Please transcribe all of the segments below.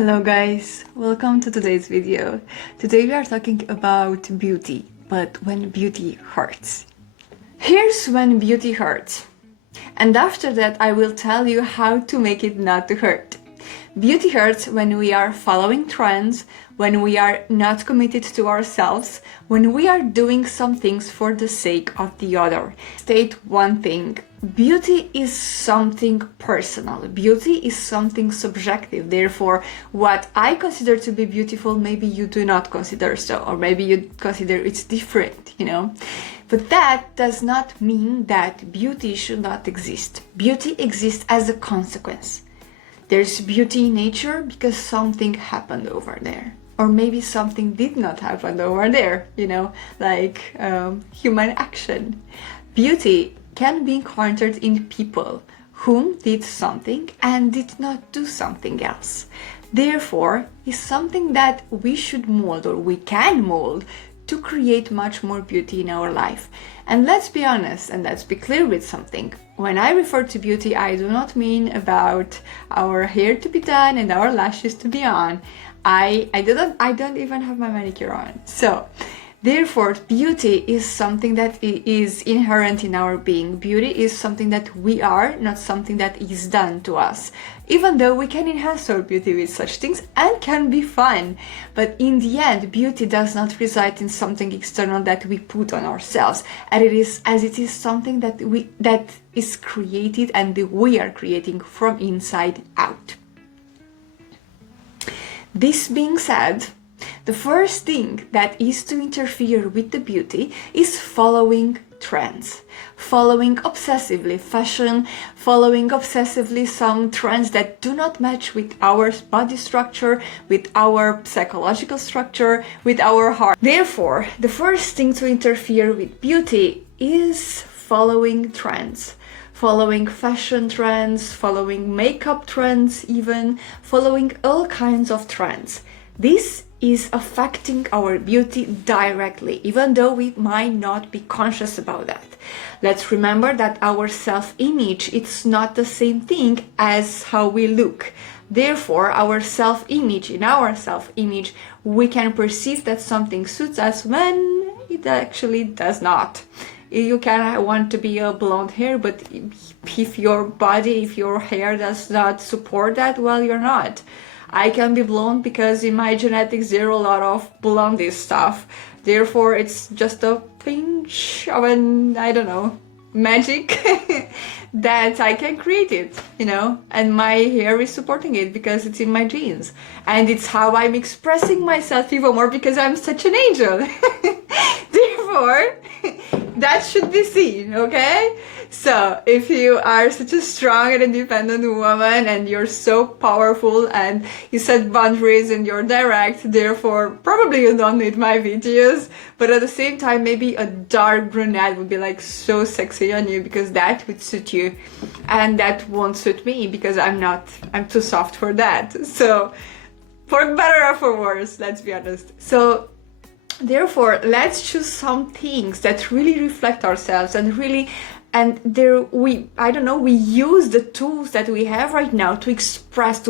Hello guys, welcome to today's video. Today we are talking about beauty, but when beauty hurts. Here's when beauty hurts. And after that I will tell you how to make it not to hurt. Beauty hurts when we are following trends, when we are not committed to ourselves, when we are doing some things for the sake of the other. State one thing. Beauty is something personal. Beauty is something subjective. Therefore, what I consider to be beautiful, maybe you do not consider so, or maybe you consider it's different, But that does not mean that beauty should not exist. Beauty exists as a consequence. There's beauty in nature because something happened over there. Or maybe something did not happen over there, like human action. Beauty can be encountered in people whom did something and did not do something else. Therefore, is something that we should mold, or we can mold, to create much more beauty in our life. And let's be honest, and let's be clear with something. When I refer to beauty, I do not mean about our hair to be done and our lashes to be on. I don't even have my manicure on. So, therefore, beauty is something that is inherent in our being. Beauty is something that we are, not something that is done to us. Even though we can enhance our beauty with such things and can be fun. But in the end, beauty does not reside in something external that we put on ourselves. And it is something that is created and we are creating from inside out. This being said, the first thing that is to interfere with the beauty is following trends. Following obsessively fashion, following obsessively some trends that do not match with our body structure, with our psychological structure, with our heart. Therefore, the first thing to interfere with beauty is following trends. Following fashion trends, following makeup trends even, following all kinds of trends. This is affecting our beauty directly, even though we might not be conscious about that. Let's remember that our self-image, it's not the same thing as how we look. Therefore, in our self-image, we can perceive that something suits us when it actually does not. You can want to be a blonde hair, but if your hair does not support that, well, you're not. I can be blonde because in my genetics there are a lot of blondie stuff. Therefore, it's just a pinch of magic that I can create it, and my hair is supporting it because it's in my genes. And it's how I'm expressing myself even more because I'm such an angel. Therefore, that should be seen, okay? So, if you are such a strong and independent woman and you're so powerful and you set boundaries and you're direct, therefore, probably you don't need my videos. But at the same time, maybe a dark brunette would be like so sexy on you because that would suit you. And that won't suit me because I'm too soft for that. So, for better or for worse, let's be honest. So, therefore, let's choose some things that really reflect ourselves and we use the tools that we have right now to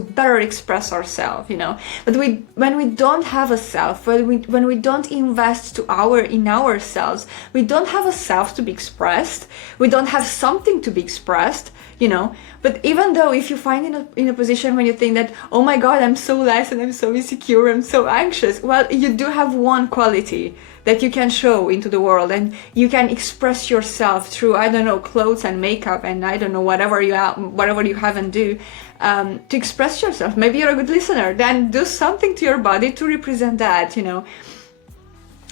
better express ourselves, But when we don't have a self, when we don't invest in ourselves, we don't have a self to be expressed, we don't have something to be expressed, But even though if you find in a position when you think that, oh my God, I'm so less and I'm so insecure, I'm so anxious, well, you do have one quality that you can show into the world, and you can express yourself through, clothes and makeup and whatever you have and do to express yourself. Maybe you're a good listener, then do something to your body to represent that,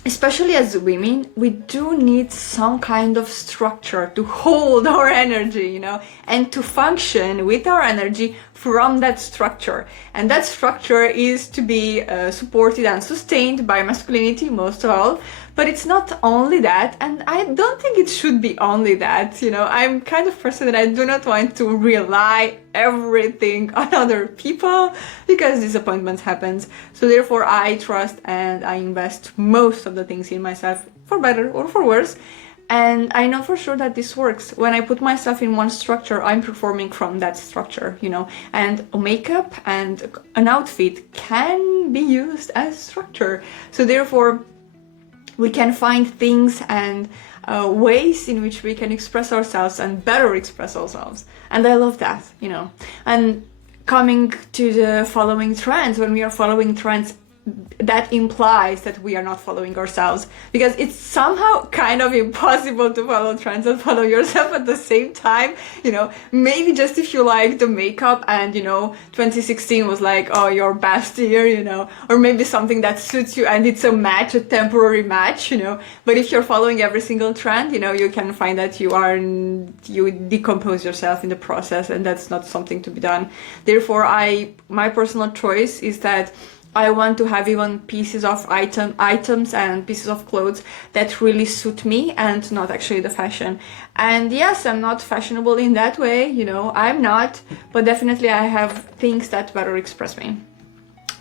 Especially as women, we do need some kind of structure to hold our energy, and to function with our energy from that structure. And that structure is to be supported and sustained by masculinity, most of all. But it's not only that, and I don't think it should be only that, I'm kind of person that I do not want to rely everything on other people because disappointments happens. So therefore I trust and I invest most of the things in myself, for better or for worse. And I know for sure that this works. When I put myself in one structure, I'm performing from that structure, you know. And makeup and an outfit can be used as structure. So therefore, we can find things and ways in which we can express ourselves and better express ourselves. And I love that, you know. And coming to the following trends, when we are following trends, that implies that we are not following ourselves, because it's somehow kind of impossible to follow trends and follow yourself at the same time, you know. Maybe just if you like the makeup and, you know, 2016 was like, oh, your best year, you know, or maybe something that suits you and it's a match, a temporary match, you know. But if you're following every single trend, you know, you can find that you decompose yourself in the process, and that's not something to be done. Therefore, my personal choice is that I want to have even pieces of items and pieces of clothes that really suit me and not actually the fashion. And yes, I'm not fashionable in that way, you know, I'm not, but definitely I have things that better express me.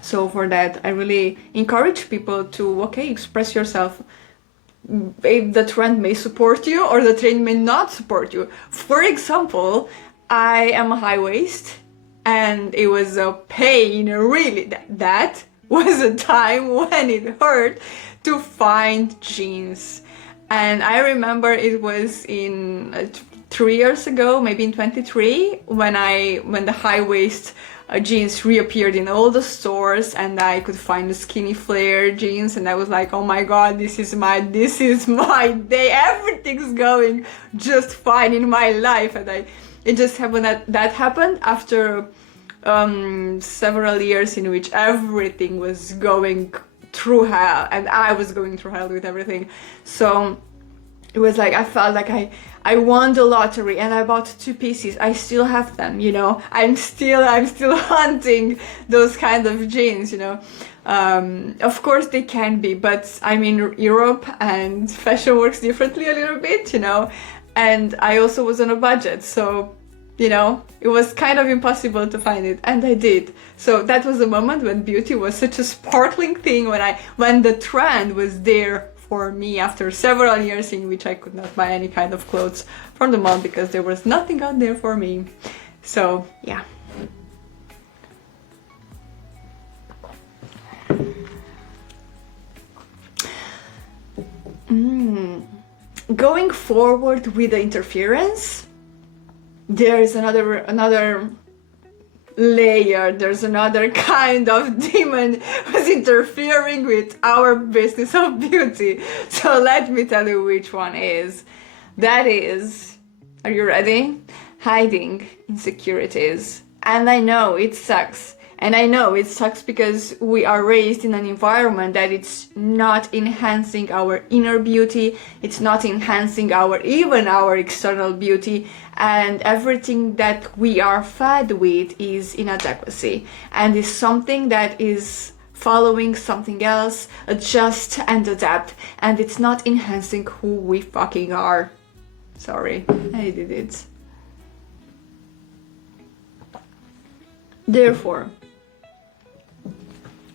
So for that, I really encourage people to, okay, express yourself. The trend may support you or the trend may not support you. For example, I am a high waist, and it was a pain, really. That was a time when it hurt to find jeans. And I remember it was in 3 years ago, maybe in 23, when the high waist jeans reappeared in all the stores, and I could find the skinny flare jeans, and I was like, oh my god, this is my day, everything's going just fine in my life. And it just happened that happened after several years in which everything was going through hell, and I was going through hell with everything. So it was like I felt like I won the lottery, and I bought 2 pieces. I still have them, you know. I'm still hunting those kind of jeans, you know. Of course they can be, but I'm in Europe and fashion works differently a little bit, you know. And I also was on a budget, so, you know, it was kind of impossible to find it, and I did. So that was a moment when beauty was such a sparkling thing, when the trend was there for me after several years in which I could not buy any kind of clothes from the mall because there was nothing out there for me. So yeah. Going forward with the interference, there's another layer, there's another kind of demon who's interfering with our business of beauty. So let me tell you which one is. That is, are you ready? Hiding insecurities. And I know it sucks. And I know it sucks because we are raised in an environment that it's not enhancing our inner beauty, it's not enhancing even our external beauty, and everything that we are fed with is inadequacy and is something that is following something else, adjust and adapt, and it's not enhancing who we fucking are. Sorry, I did it. Therefore,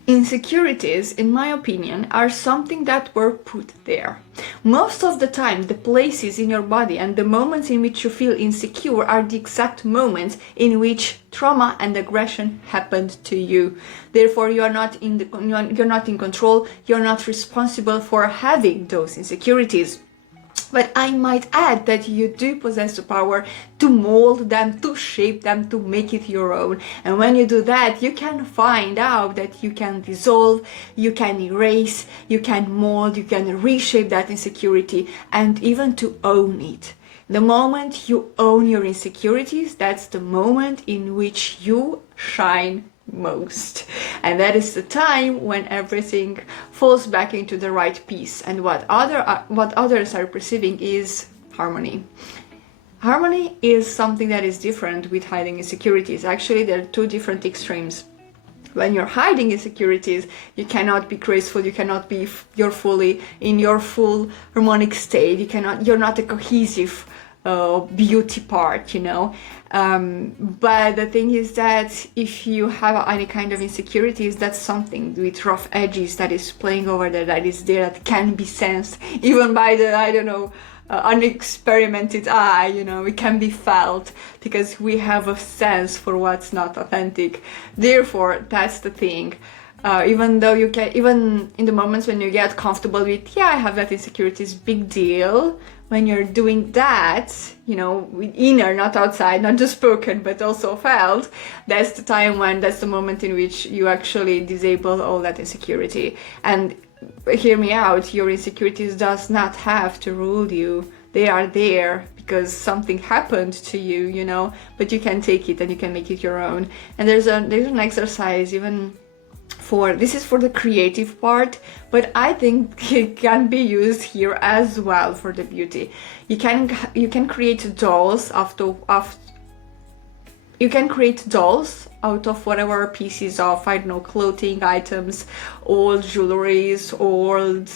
insecurities, in my opinion, are something that were put there. Most of the time, the places in your body and the moments in which you feel insecure are the exact moments in which trauma and aggression happened to you. Therefore, you're not in control, you're not responsible for having those insecurities. But I might add that you do possess the power to mold them, to shape them, to make it your own. And when you do that, you can find out that you can dissolve, you can erase, you can mold, you can reshape that insecurity, and even to own it. The moment you own your insecurities, that's the moment in which you shine most, and that is the time when everything falls back into the right piece, and what others are perceiving is harmony. Harmony is something that is different with hiding insecurities. Actually, there are 2 different extremes. When you're hiding insecurities, you cannot be graceful, you cannot be fully in your full harmonic state, you're not a cohesive beauty part, you know. But the thing is that if you have any kind of insecurities, that's something with rough edges that is playing over there, that is there, that can be sensed even by the, I don't know, unexperimented eye, you know, it can be felt because we have a sense for what's not authentic. Therefore, that's the thing. Even though you can, even in the moments when you get comfortable with, yeah, I have that insecurity, is big deal. When you're doing that, you know, with inner, not outside, not just spoken, but also felt, that's the time when, that's the moment in which you actually disable all that insecurity. And hear me out, your insecurities does not have to rule you. They are there because something happened to you, you know, but you can take it and you can make it your own. And there's an exercise even for, this is for the creative part, but I think it can be used here as well for the beauty. You can create dolls you can create dolls out of whatever pieces of, I don't know, clothing items, old jewelries, old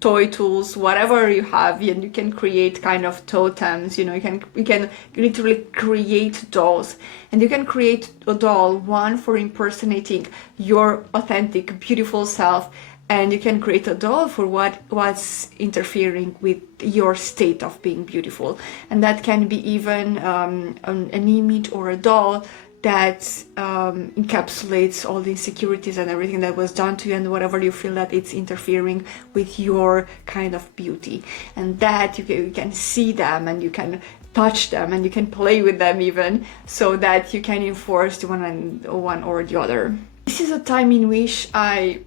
toy tools, whatever you have, and you can create kind of totems, you know, you can literally create dolls. And you can create a doll, one for impersonating your authentic, beautiful self, and you can create a doll for what's interfering with your state of being beautiful. And that can be even an image or a doll that encapsulates all the insecurities and everything that was done to you, and whatever you feel that it's interfering with your kind of beauty. And that you can see them and you can touch them and you can play with them even, so that you can enforce the one or the other. This is a time in which I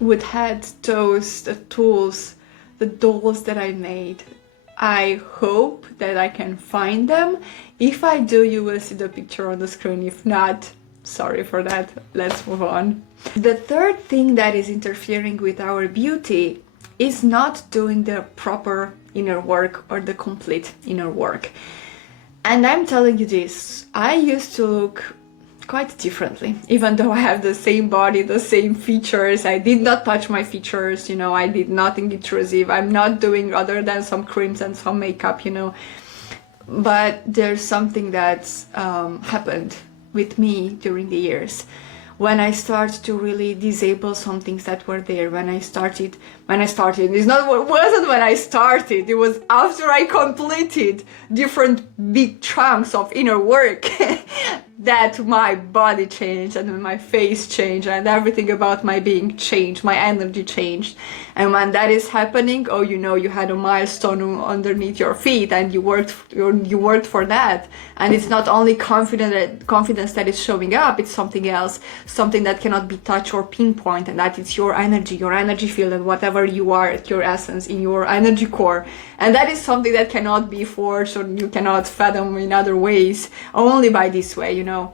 would have the tools, the dolls that I made. I hope that I can find them. If I do, you will see the picture on the screen. If not, sorry for that. Let's move on. The third thing that is interfering with our beauty is not doing the proper inner work or the complete inner work. And I'm telling you this, I used to look quite differently, even though I have the same body, the same features. I did not touch my features, you know, I did nothing intrusive. I'm not doing other than some creams and some makeup, you know. But there's something that's happened with me during the years when I started to really disable some things that were there. When I started, it's not, it wasn't when I started, it was after I completed different big chunks of inner work that my body changed and my face changed and everything about my being changed, my energy changed. And when that is happening, oh, you know, you had a milestone underneath your feet and you worked for that. And it's not only confidence that is showing up, it's something else, something that cannot be touched or pinpoint, and that it's your energy field, and whatever you are at your essence in your energy core. And that is something that cannot be forged, or you cannot fathom in other ways, only by this way, you know.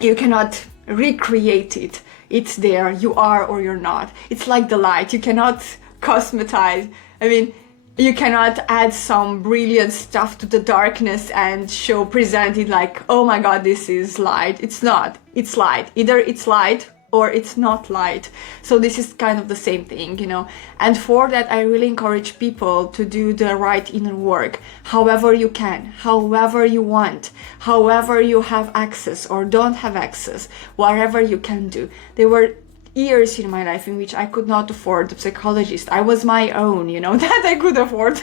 You cannot recreate it. It's there, you are or you're not. It's like the light, you cannot cosmetize. I mean, you cannot add some brilliant stuff to the darkness and present it like, oh my god, this is light. It's not, it's light. Either it's light or it's not light. So this is kind of the same thing, you know. And for that, I really encourage people to do the right inner work, however you can, however you want, however you have access or don't have access, whatever you can do. There were years in my life in which I could not afford a psychologist. I was my own, you know, that I could afford.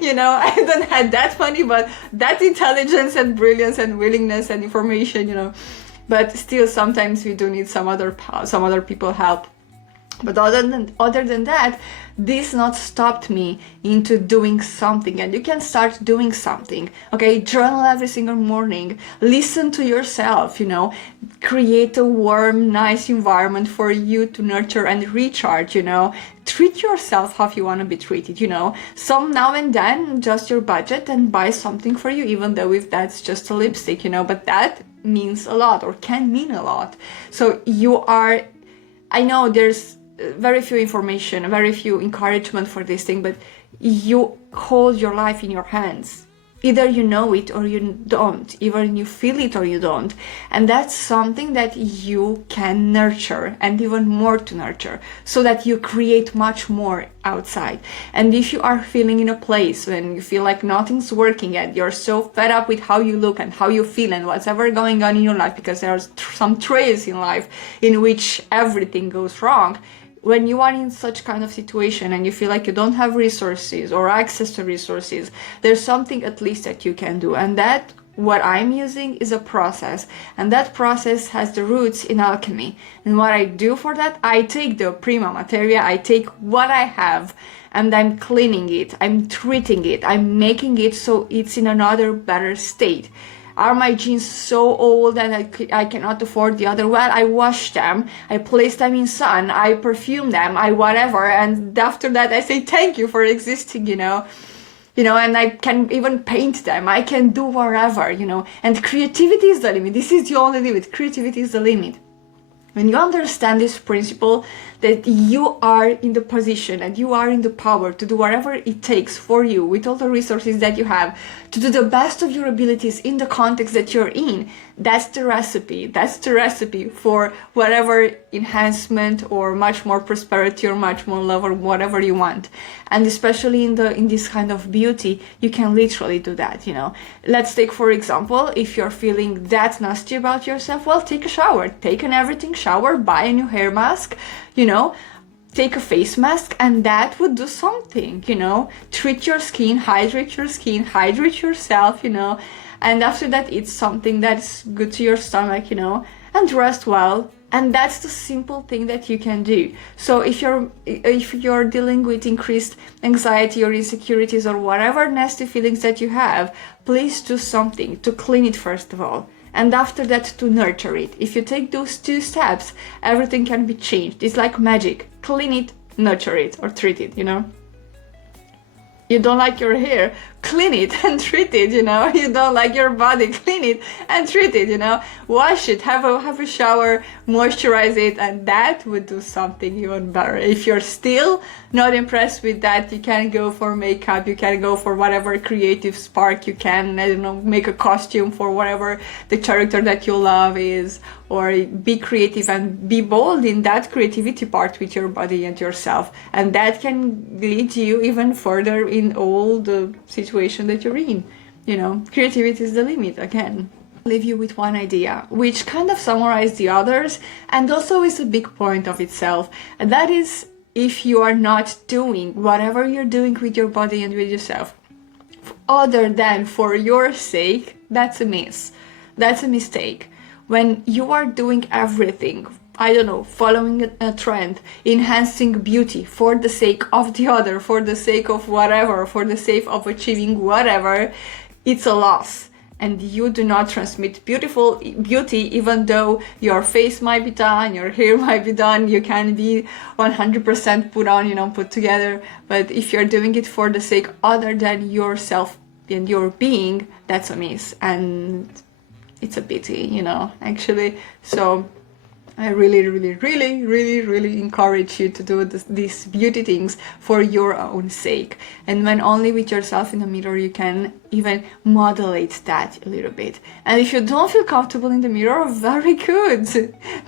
You know, I don't have that money, but that intelligence and brilliance and willingness and information, you know. But still, sometimes we do need some other people help. But other than that, this not stopped me into doing something. And you can start doing something. Okay, journal every single morning. Listen to yourself, you know. Create a warm, nice environment for you to nurture and recharge, you know. Treat yourself how you want to be treated, you know. Some now and then, adjust your budget and buy something for you, even though if that's just a lipstick, you know. But that means a lot, or can mean a lot. So I know there's very few information, very few encouragement for this thing, but you hold your life in your hands. Either you know it or you don't. Either you feel it or you don't. And that's something that you can nurture, and even more to nurture, so that you create much more outside. And if you are feeling in a place when you feel like nothing's working and you're so fed up with how you look and how you feel and what's ever going on in your life, because there are some trails in life in which everything goes wrong, when you are in such kind of situation and you feel like you don't have resources or access to resources, there's something at least that you can do. And that what I'm using is a process, and that process has the roots in alchemy. And what I do for that, I take the prima materia, I take what I have, and I'm cleaning it, I'm treating it, I'm making it so it's in another better state. Are my jeans so old and I cannot afford the other? Well, I wash them, I place them in sun, I perfume them, I whatever, and after that I say thank you for existing, you know, and I can even paint them, I can do whatever, and creativity is the limit. This is the only limit. Creativity is the limit. When you understand this principle, that you are in the position and you are in the power to do whatever it takes for you with all the resources that you have, to do the best of your abilities in the context that you're in, that's the recipe. That's the recipe for whatever enhancement or much more prosperity or much more love or whatever you want. And especially in this kind of beauty, you can literally do that, Let's take, for example, if you're feeling that nasty about yourself, well, take a shower, take an everything shower, buy a new hair mask, take a face mask, and that would do something, treat your skin, hydrate yourself, and after that eat something that's good to your stomach, and rest well. And that's the simple thing that you can do. So if you're dealing with increased anxiety or insecurities or whatever nasty feelings that you have, please do something to clean it first of all. And after that, to nurture it. If you take those 2 steps, everything can be changed. It's like magic. Clean it, nurture it, or treat it, You don't like your hair, clean it and treat it, You don't like your body, clean it and treat it, Wash it, have a shower, moisturize it, and that would do something even better. If you're still not impressed with that, you can go for makeup, you can go for whatever creative spark you can, make a costume for whatever the character that you love is, or be creative and be bold in that creativity part with your body and yourself. And that can lead you even further in all the situation that you're in. Creativity is the limit again. I'll leave you with one idea, which kind of summarizes the others and also is a big point of itself. And that is, if you are not doing whatever you're doing with your body and with yourself, other than for your sake, that's a miss. That's a mistake. When you are doing everything, following a trend, enhancing beauty for the sake of the other, for the sake of whatever, for the sake of achieving whatever, it's a loss. And you do not transmit beauty, even though your face might be done, your hair might be done, you can be 100% put on, put together. But if you're doing it for the sake other than yourself and your being, that's a miss. And it's a pity, actually. So I really, really, really, really, really encourage you to do these beauty things for your own sake. And when only with yourself in the mirror, you can even modulate that a little bit. And if you don't feel comfortable in the mirror, very good.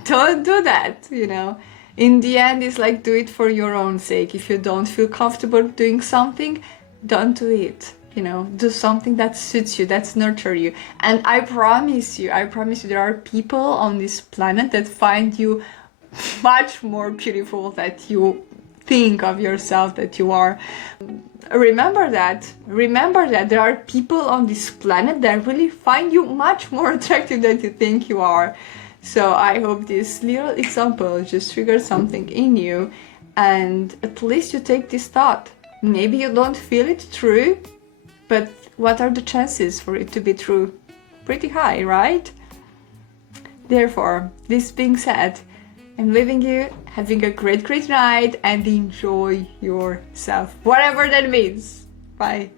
Don't do that, In the end, it's like, do it for your own sake. If you don't feel comfortable doing something, don't do it. Do something that suits you, that's nurture you. And I promise you, there are people on this planet that find you much more beautiful than you think of yourself that you are. Remember that there are people on this planet that really find you much more attractive than you think you are. So I hope this little example just triggers something in you, and at least you take this thought. Maybe you don't feel it true, but what are the chances for it to be true? Pretty high, right? Therefore, this being said, I'm leaving you, having a great night, and enjoy yourself, whatever that means. Bye.